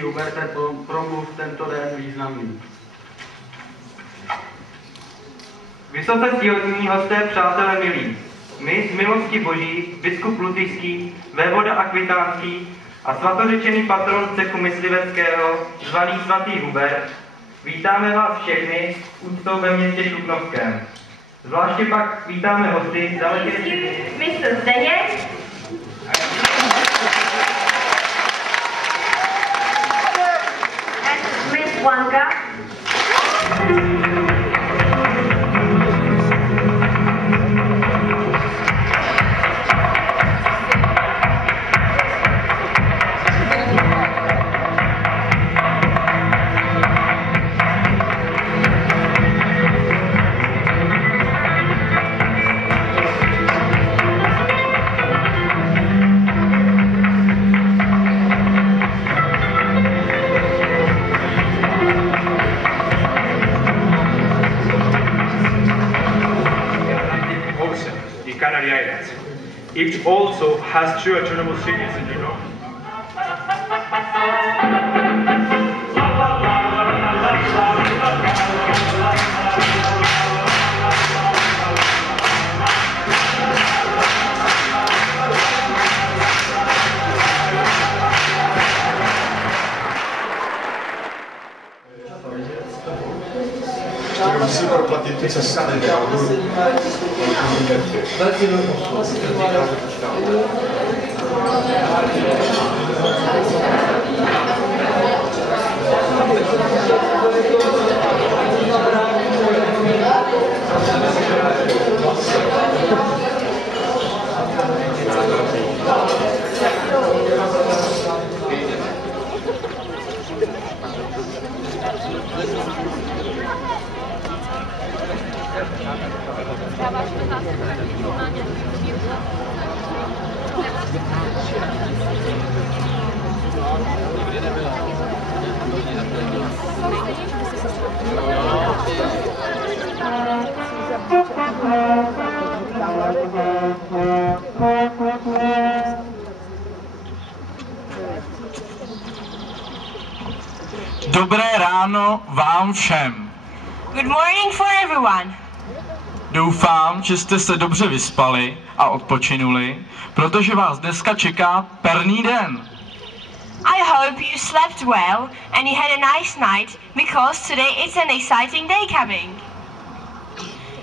svatý Huberte, promluv tento den významný. Vysoce cílení hosté, přátelé milí, my z milosti Boží, biskup Lutyšský, vévoda Akvitánský a svatořečený patron cechu mysliveckého, zvaný svatý Hubert, vítáme vás všechny s úctou ve městě Šluknovském. Zvláště pak vítáme hosty z daleké city. Mr. Zdeněk. And Miss Wanka. Each also has two autonomous cities in Europe. Musí proplatit ty cesty. Dobré ráno vám všem. Good morning for everyone. Doufám, že jste se dobře vyspali a odpočinuli, protože vás dneska čeká perný den. I hope you slept well and you had a nice night because today it's an exciting day coming.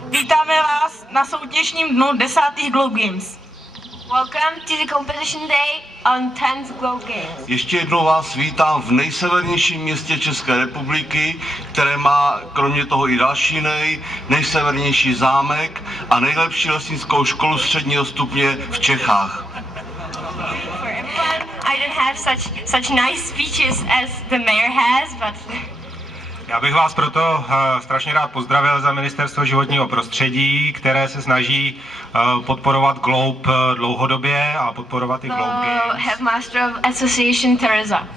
Vítáme vás na soutěžním dnu 10. Globe Games. Welcome to the competition day on 10th Globe Games. Ještě jednou vás vítám v nejsevernějším městě České republiky, které má kromě toho i další nejsevernější zámek a nejlepší lesnickou školu středního stupně v Čechách. I don't have such nice speeches as the mayor has, but Já bych vás proto strašně rád pozdravil za Ministerstvo životního prostředí, které se snaží podporovat Globe dlouhodobě a podporovat i Globe Games. Headmaster of Association Teresa.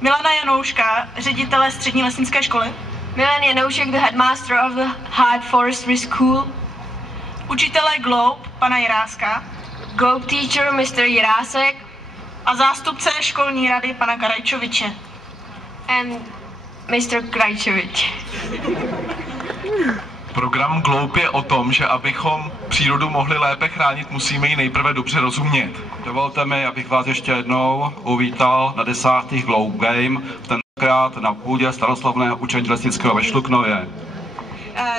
Milana Janouška, ředitele střední lesnické školy. Milan Janoušek, the headmaster of the Hard Forestry School. Učitele Globe, pana Jiráska. Globe teacher, Mr. Jirásek. A zástupce školní rady, pana Krajčoviče. And Mr. Krajčovič. Program Globe je o tom, že abychom přírodu mohli lépe chránit, musíme ji nejprve dobře rozumět. Dovolte mi, abych vás ještě jednou uvítal na 10. Globe Game, tentokrát na půdě staroslavného učení lesnického ve Šluknově.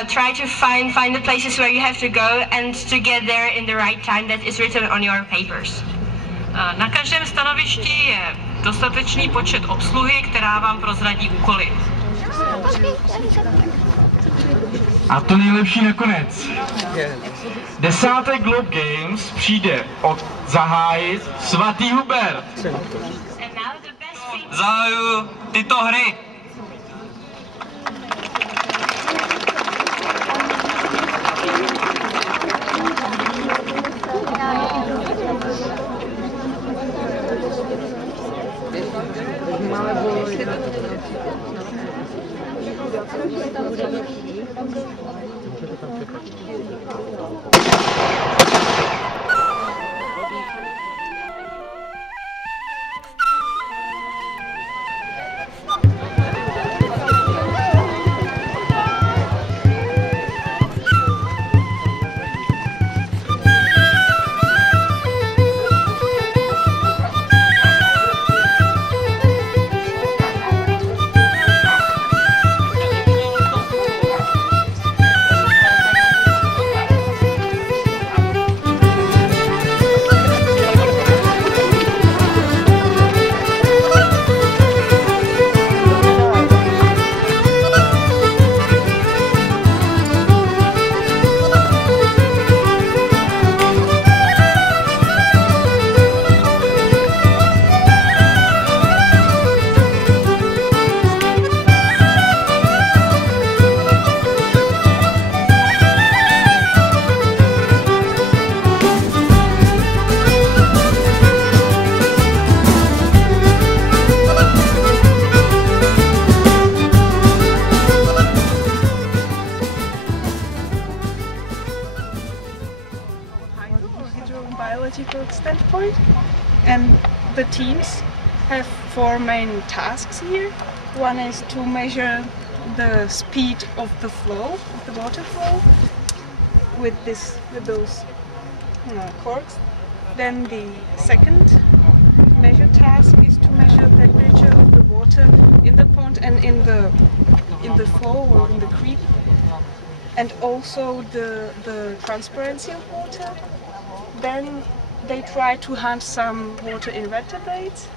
Try to find the places where you have to go and to get there in the right time that is written on your papers. Na každém stanovišti je dostatečný počet obsluhy, která vám prozradí úkoly. A to nejlepší nakonec. 10. Globe Games přijde zahájit svatý Hubert. Zahajuju tyto hry. ecological standpoint. And the teams have 4 main tasks here. One is to measure the speed of the flow, of the water flow, with those corks. Then the second measure task is to measure the temperature of the water in the pond and in the flow or in the creek, and also the transparency of water. Then they try to hunt some water invertebrates.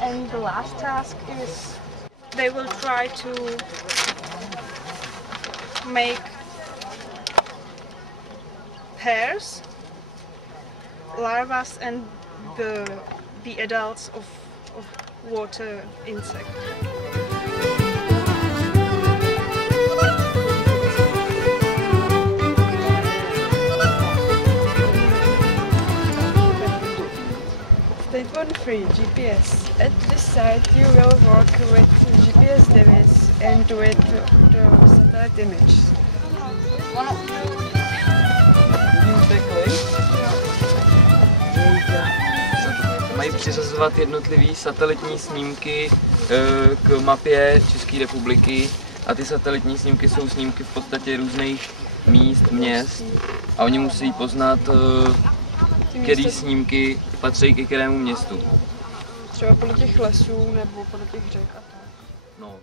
And the last task is they will try to make hairs, larvae and the adults of water insects. Step 1 GPS. At this site you will work with GPS device and with the satellite images. Mají přizazovat jednotlivé satelitní snímky k mapě České republiky a ty satelitní snímky jsou snímky v podstatě různých míst, měst a oni musí poznat, který snímky patří ke kterému městu. Třeba podle těch lesů nebo podle těch řek. No.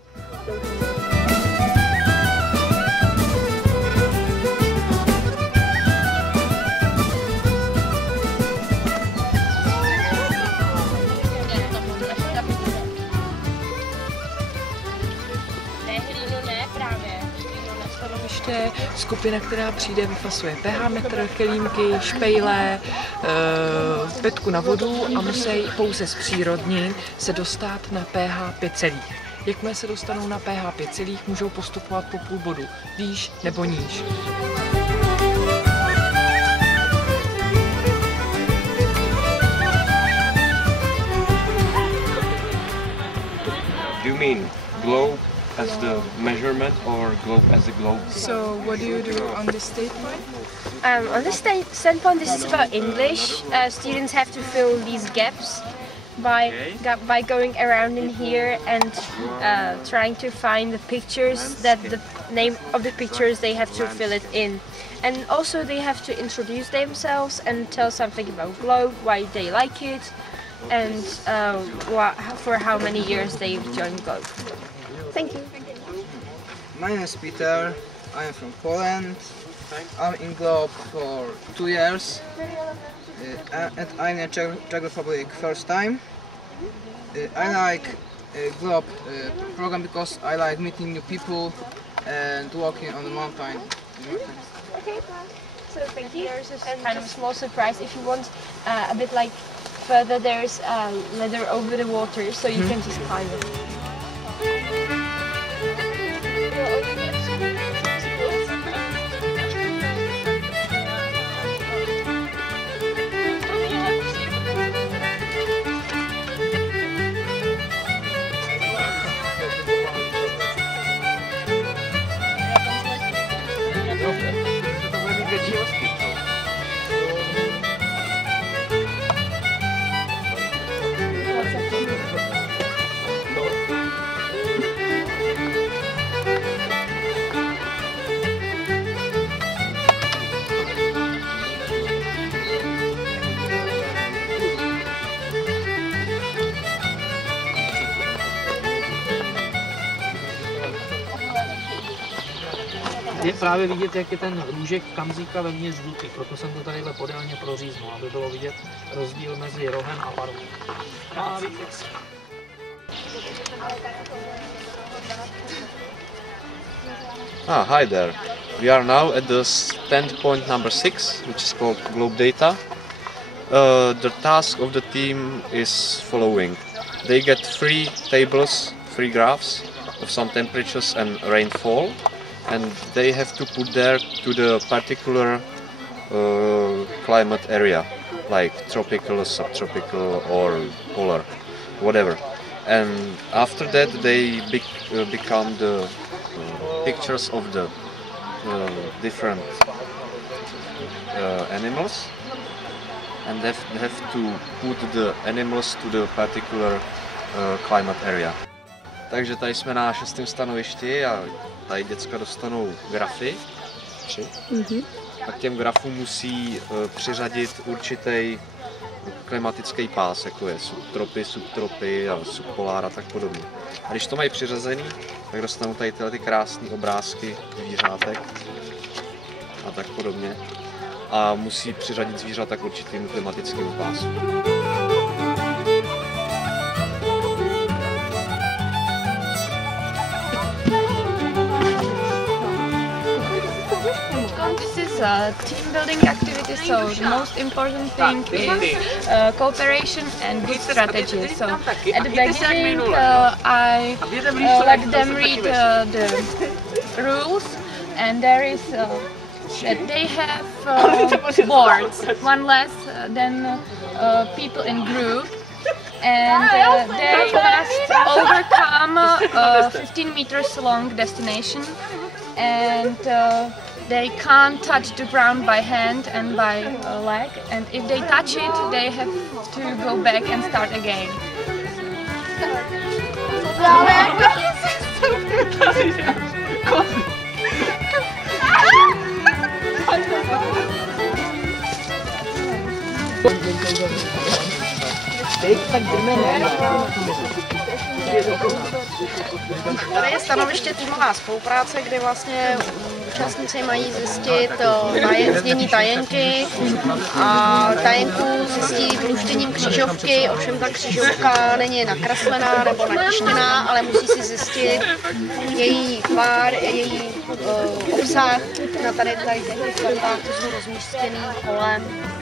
Skupina, která přijde, vyfasuje pH metr, kelímky, špejle, petku na vodu a musí pouze z přírodní se dostat na pH 5, Jakmile se dostanou na pH 5, můžou postupovat po půl bodu, výš nebo níž. You mean globe as the measurement or globe as a globe? So what do you do on this statement? On this standpoint, this is about English. Students have to fill these gaps by going around in here and trying to find the pictures that the name of the pictures they have to fill it in. And also they have to introduce themselves and tell something about Globe, why they like it, and for how many years they've joined Globe. Thank you. My name is Peter. I am from Poland. I'm in Globe for 2 years, and I'm in Czech Republic first time. I like Globe program because I like meeting new people and walking on the mountain. Okay, so thank you. There's kind of a small surprise. If you want a bit like further, there's ladder over the water, so you can just climb it. Je právě vidět, jak je ten růžek kamzíka vevnitř žlutý, proto jsem to tadyhle podélně proříznul, aby bylo vidět rozdíl mezi rohem a barvou. Hi there. We are now at the standpoint number 6, which is called Globe Data. The task of the team is following. They get 3 tables, 3 graphs of some temperatures and rainfall, and they have to put there to the particular climate area, like tropical, subtropical or polar, whatever. And after that they become the pictures of the different animals, and they have to put the animals to the particular climate area. Takže tady jsme na 6. stanovišti a tady děcka dostanou grafy. 3. A k těm grafům musí přiřadit určitý klimatický pás, jako je subtropy, subtropy a subpolár a tak podobně. A když to mají přiřazený, tak dostanou tady tyhle krásné obrázky zvířátek a tak podobně. A musí přiřadit zvířata k určitým klimatickým pásům. This is a team building activity, so the most important thing is cooperation and good strategy. So at the beginning I let them read the rules, and there is that they have boards, one less than people in group, and they must overcome a 15 meters long destination, and they can't touch the ground by hand and by leg, and if they touch it, they have to go back and start again. Tady je stanoviště týmová spolupráce, kdy vlastně účastníci mají zjistit znění tajenky a tajenku zjistí vyluštěním křížovky, ovšem ta křížovka není nakreslená nebo natištěná, ale musí si zjistit její tvár, její obsah na tady těch kartách, které jsou rozmístěný kolem.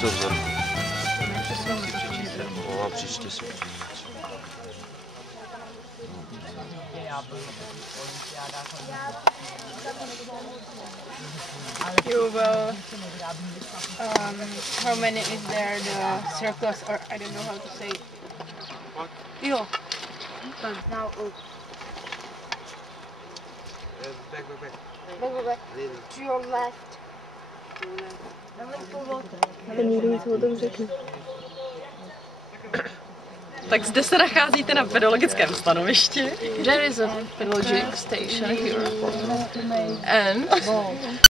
Dobře. A příště si You will, how many is there, the circles, or I don't know how to say. Jo. Now, Back. To your left. Tak zde se nacházíte na pedologickém stanovišti. There is a pedologic station here. And